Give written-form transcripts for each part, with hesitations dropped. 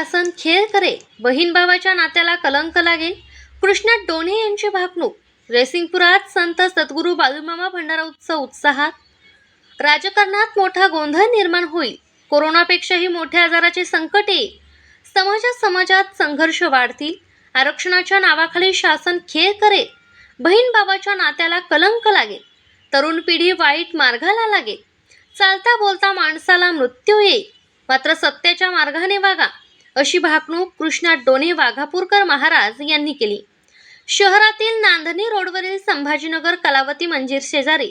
शासन खेळ करे, बहीण भावाच्या नात्याला कलंक लागेल. कृष्णा डोणे यांची भाकणूक. रेसिंगपुरात संत सद्गुरू बाळूमामा भंडारा उत्सव उत्साहात. राजकारणात मोठा गोंधळ निर्माण होईल. कोरोनापेक्षाही मोठ्या आजाराचे संकट येईल. समाजात संघर्ष वाढतील. आरक्षणाच्या नावाखाली शासन खेळ करेल. बहीण भावाच्या नात्याला कलंक लागेल. तरुण पिढी वाईट मार्गाला लागेल. चालता बोलता माणसाला मृत्यू येईल. मात्र सत्याच्या मार्गाने वागा, अशी भाकणूक कृष्णा डोणे वाघापूरकर महाराज यांनी केली. शहरातील नांदणी रोडवरील संभाजीनगर कलावती मंदिर शेजारी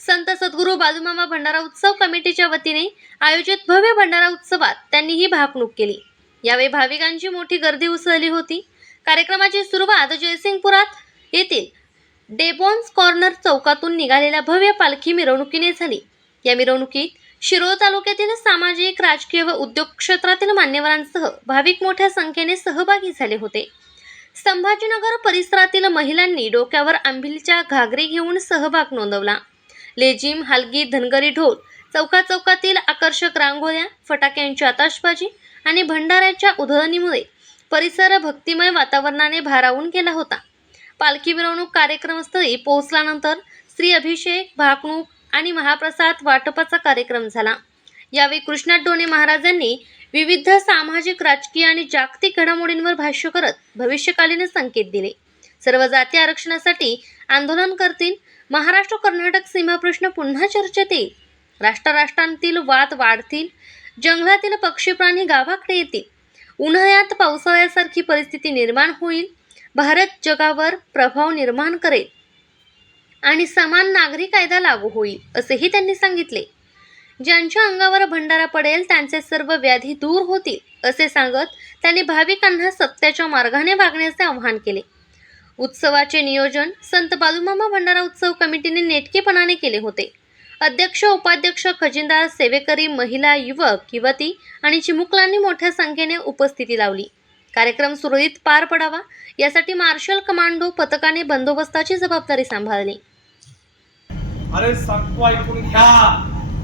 संत सद्गुरू बाळूमामा भंडारा उत्सव कमिटीच्या वतीने आयोजित भव्य भंडारा उत्सवात त्यांनी ही भाकणूक केली. यावेळी भाविकांची मोठी गर्दी उसळली होती. कार्यक्रमाची सुरुवात जयसिंगपुरात येथील डेबॉन्स कॉर्नर चौकातून निघालेल्या भव्य पालखी मिरवणुकीने झाली. या मिरवणुकीत शिरोळ तालुक्यातील सामाजिक, राजकीय व उद्योग क्षेत्रातील मान्यवरांसह भाविक मोठ्या संख्येने सहभागी झाले होते. संभाजीनगर परिसरातील महिलांनी डोक्यावर आंबिलच्या घागरी घेऊन सहभाग नोंदवला. लेझिम, हलगी, धनगरी ढोल, चौकातील आकर्षक रांगोळ्या, फटाक्यांची आतषबाजी आणि भंडाऱ्याच्या उधळणीमुळे परिसर भक्तिमय वातावरणाने भारावून गेला होता. पालखी मिरवणूक कार्यक्रमस्थळी पोहोचल्यानंतर श्री अभिषेक, भाकणूक आणि महाप्रसाद वाटपाचा कार्यक्रम झाला. यावेळी कृष्णा डोणे महाराजांनी विविध सामाजिक, राजकीय आणि जागतिक घडामोडींवर भाष्य करत भविष्यकालीन संकेत दिले. सर्व जाती आरक्षणासाठी आंदोलन करतील. महाराष्ट्र कर्नाटक सीमा प्रश्न पुन्हा चर्चेत येईल. राष्ट्रांतील वाद वाढतील. जंगलातील पक्षी प्राणी गावाकडे येतील. उन्हाळ्यात पावसाळ्यासारखी परिस्थिती निर्माण होईल. भारत जगावर प्रभाव निर्माण करेल आणि समान नागरी कायदा लागू होईल, असेही त्यांनी सांगितले. ज्यांच्या अंगावर भंडारा पडेल त्यांचे सर्व व्याधी दूर होतील, असे सांगत त्यांनी भाविकांना सत्याच्या मार्गाने वागण्याचे आवाहन केले. उत्सवाचे नियोजन संत बाळूमामा भंडारा उत्सव कमिटीने नेटकेपणाने केले होते. अध्यक्ष, उपाध्यक्ष, खजिनदार, सेवेकरी, महिला, युवक, युवती आणि चिमुकल्यांनी मोठ्या संख्येने उपस्थिती लावली. कार्यक्रम सुरळीत पार पडावा यासाठी मार्शल कमांडो पथकाने बंदोबस्ताची जबाबदारी सांभाळली. अरे सांगतो, ऐकून घ्या.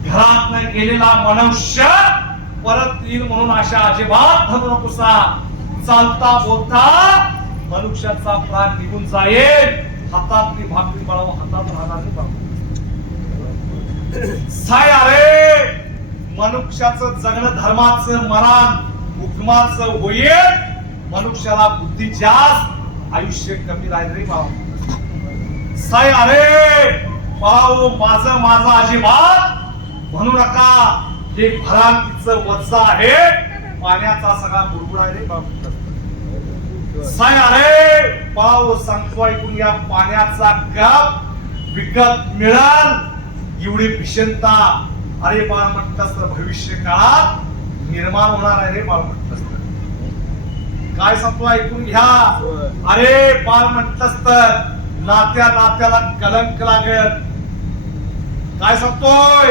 घरात नाही गेलेला मनुष्य परत येईल म्हणून आशा अजिबात धरू नकोसा. चालता बोलता मनुष्याचा प्राण निघून जाईल. हातातली भाकरी बळाव हातात राहणार नाही. साय अरे मनुष्याचं जगणं धर्माचं, मरण हुकमाचं होईल. मनुष्याला बुद्धी जास्त, आयुष्य कमी राहील रे भाऊ. साय अरे भाऊ, माझं अजिबात म्हणू नका. हे भरांतीचं वज्ज आहे. पाण्याचा सगळा बुडबुड आहे रे भाऊ. साय अरे भाऊ, सांगतो ऐकून या पाण्याचा कप विकत मिळाल एवढी भीषणता अरे बाळ म्हणतास तर भविष्य काळात निर्माण होणार आहे रे बाळ म्हणतास. काय सांगतो ऐकून घ्या. अरे बाळ म्हणतास तर नात्याला कलंक लागेल. काय सांगतोय.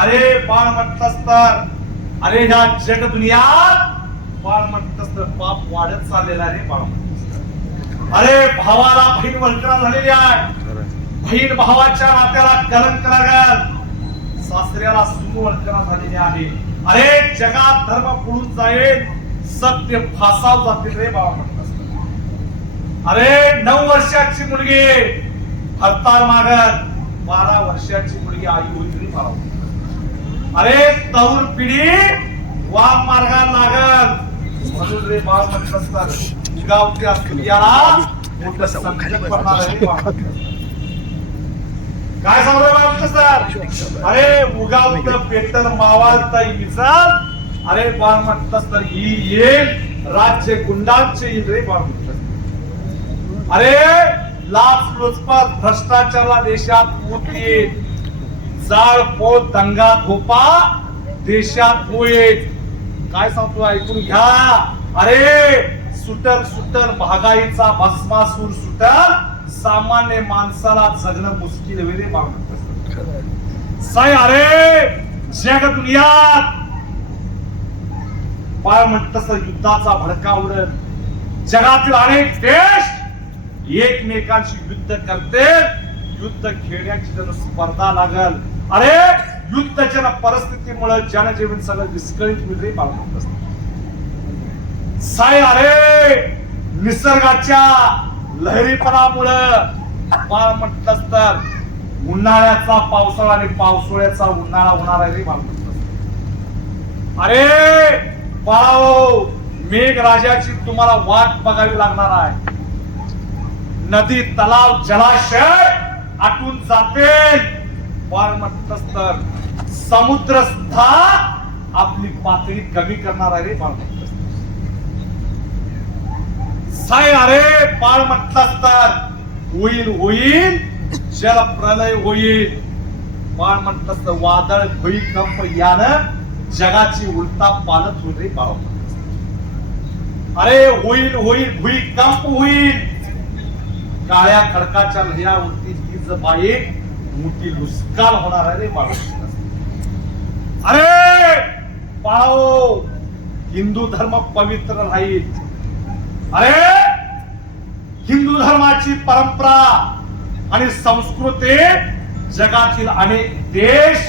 अरे बाळ म्हणतास तर अरे ह्या जग दुनियात बाळ म्हणतास तर पाप वाढत चाललेला रे बाळ म्हणतास. अरे भावाला बहीण वंकरा झालेली आहे. बहीण भावाच्या नात्याला कलंक लागेल. सासऱ्याला सून वंकरा झालेली आहे. अरे जगात धर्म पुढून जाईल. सत्य फासाव जातील रे बाबा म्हणतात. अरे 9 वर्षाची मुलगी हरताळ मागत 12 वर्षाची मुलगी आई होईल रे बाबा. अरे तरुण पिढी वाम मार्गाला लागल म्हणून रे बाबा म्हणतात गावच्या स्त्रियाला मोठं संकट पडणार आहे बाबा. काय सांगतो सर. अरे उगावत पेटल मावाळता विचार. अरे बाळ म्हणतास तर येईल राज्य गुंडांचे येईल रे बाळ म्हणतात. अरे लाच लुचपत भ्रष्टाचाराला देशात होतील. जाळपोळ दंगा धोपा देशात होईल. काय सांगतो ऐकून घ्या. अरे सुटर महागाईचा भस्मासूर सुटर. सामान्य माणसाला जगणं मुश्किल होईल रे बाळ म्हणतात. साय अरे जग दुनियात बाळ म्हणतास युद्धाचा भडका उडल. जगातील अनेक देश एकमेकांशी युद्ध करते. युद्ध खेळण्याची जण स्पर्धा लागल. अरे युद्धजन परिस्थितीमुळे जनजीवन सगळं विस्कळीत होईल रे बाळ म्हणतास. साय अरे निसर्गाच्या लहरीपणामुळं बाळ म्हटलंच तर उन्हाळ्याचा पावसाळा आणि पावसाळ्याचा उन्हाळा होणार आहे रे बाळ म्हटलं. अरे बाळाओ, मेघराजाची तुम्हाला वाट बघावी लागणार आहे. नदी तलाव जलाशय आटून जाते. बाळ म्हटलंच तर समुद्र सुद्धा आपली पातळी कमी करणार आहे रे बाळ म्हटलं. साय अरे बाळ म्हटलंच तर होईल जल प्रलय होईल. बाळ म्हटलंच तर वादळ भूकंप यानं जगाची उलटा पालत होईल रे बाळ म्हटलंच. अरे होईल भूकंप होईल. काळ्या खडकाच्या लहरावरती हीच बाई मोठी लुस्कान होणार आहे रे बाळ म्हटलंच. अरे बाळो, हिंदू धर्म पवित्र राहील. अरे हिंदू धर्माची परंपरा आणि संस्कृती जगातील अनेक देश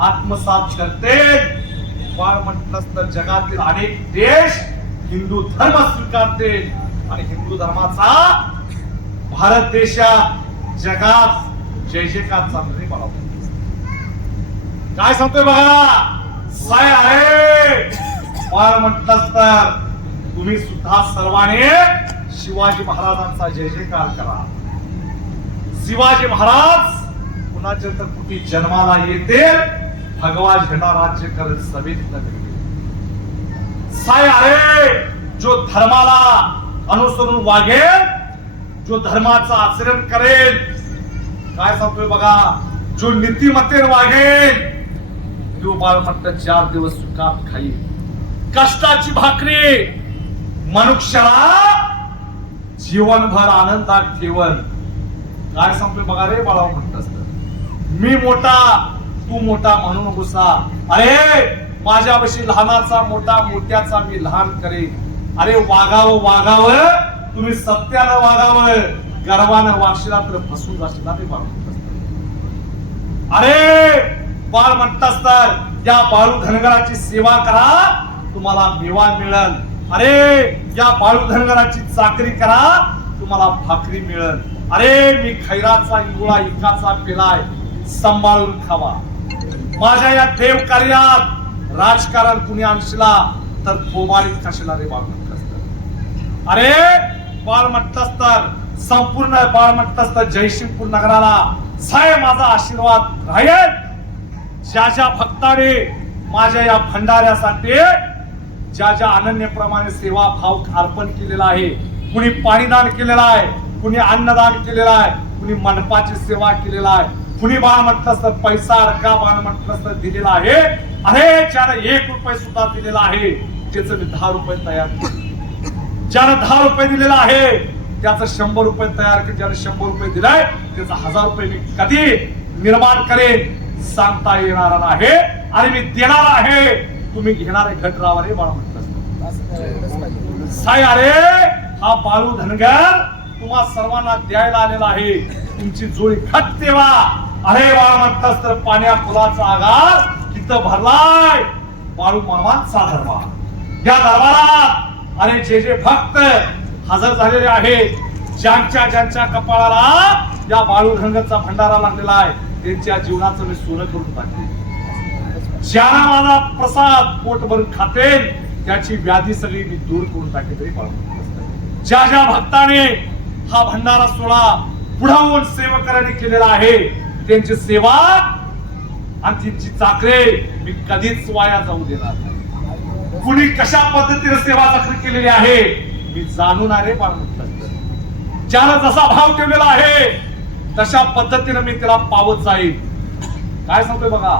आत्मसात करते. बाळ म्हटलंच तर जगातील अनेक देश हिंदू धर्म स्वीकारते आणि हिंदू धर्माचा भारत देशात जगात जय जयकार चालू रे बाळा. काय सांगतोय बघा साय अरे बाळ म्हटलंच तर तुम्ही सुद्धा सर्वांनी शिवाजी महाराजांचा जय जयकार करा. शिवाजी महाराज कुणाच्या तर कुठे जन्माला येते, भगवा झेंडा राज्य करत सभेत नगरी. साय अरे जो धर्माला अनुसरून वागेल, जो धर्माचं आचरण करेल, काय सांगतोय बघा, जो नीतिमत्तेने वागेल तो बाळ म्हटलं 4 दिवस सुखात खाईल. कष्टाची भाकरी मनुष्याला जीवनभर आनंदात ठेवल. काय सांगतोय बघा रे बाळा म्हटलं असतं, मी मोठा तू मोठा म्हणू नकोसा. अरे माझ्यापाशी लहानाचा मोठा, मोठ्याचा मी लहान करेन. अरे वागावं तुम्ही सत्यानं वागावं, गर्वानं वागशिला तर फसून जाशील रे बाळ म्हटलं असतं. अरे बाळ म्हणतास तर या बाळू धनगराची सेवा करा, तुम्हाला मेवा मिळेल. अरे या बाळू धनगराची चाकरी करा, तुम्हाला भाकरी मिळेल. अरे मी खैराचा इंगुळा इकाचा पेलाय, सांभाळून खावा. माझ्या या देव कार्यात राजकारण कुणी आणशिला तर थोबाडीत कशाला रे बाळ म्हटलं असतं. अरे बाळ म्हटलंस तर संपूर्ण बाळ म्हटलंस तर जयसिंगपूर नगराला साय माझा आशीर्वाद राहील. ज्या भक्ताने माझ्या या भंडाऱ्यासाठी ज्या अनन्यप्रमाणे सेवा भाव अर्पण केलेला आहे, कुणी पाणीदान केलेला आहे, कुणी अन्नदान केलेला आहे, कुणी मंडपाची सेवा केलेला आहे, कुणी बाळ म्हटलं तर पैसा अडका बाळ म्हटलं तर दिलेला आहे. अरे ज्यानं 1 रुपये सुद्धा दिलेला आहे त्याचं मी 10 रुपये तयार केले. ज्यानं 10 रुपये दिलेला आहे त्याचं 100 रुपये तयार केले. ज्यानं 100 रुपये दिलाय त्याचा 1000 रुपये मी कधी निर्माण करेन सांगता येणार आहे. आणि मी देणार आहे, तुम्ही घेणारे घट राहा रे बाळ म्हटलं. साय अरे हा बाळू धनगर तुम्हा सर्वांना द्यायला आलेला आहे, तुमची जोडी खट तेवा. अरे बाळ म्हणतास तर पाण्या फुलाचा आगार इथं भरलाय बाळू मामांचा दरबार. या दरबारात अरे जे भक्त हजर झालेले आहेत, ज्यांच्या कपाळाला या बाळू धनगरचा भंडारा लागलेला आहे, त्यांच्या जीवनाचं मी सोनं करून टाकले. ज्यांना माझा प्रसाद पोट भरून खातेल त्याची व्याधी सगळी मी दूर करून टाकेल तरी बाळू. ज्या भक्ताने हा भंडारा सोहळा पुढावून सेवकांनी केलेला आहे त्यांची सेवा आणि त्यांची चाकरे मी कधीच वाया जाऊ देणार नाही. कुणी कशा पद्धतीने सेवा चाकरी केलेली आहे मी जाणून आहे बाळ म्हटलं. ज्याला जसा भाव ठेवलेला आहे तशा पद्धतीने मी त्याला पावत जाईल. काय सांगतोय बघा,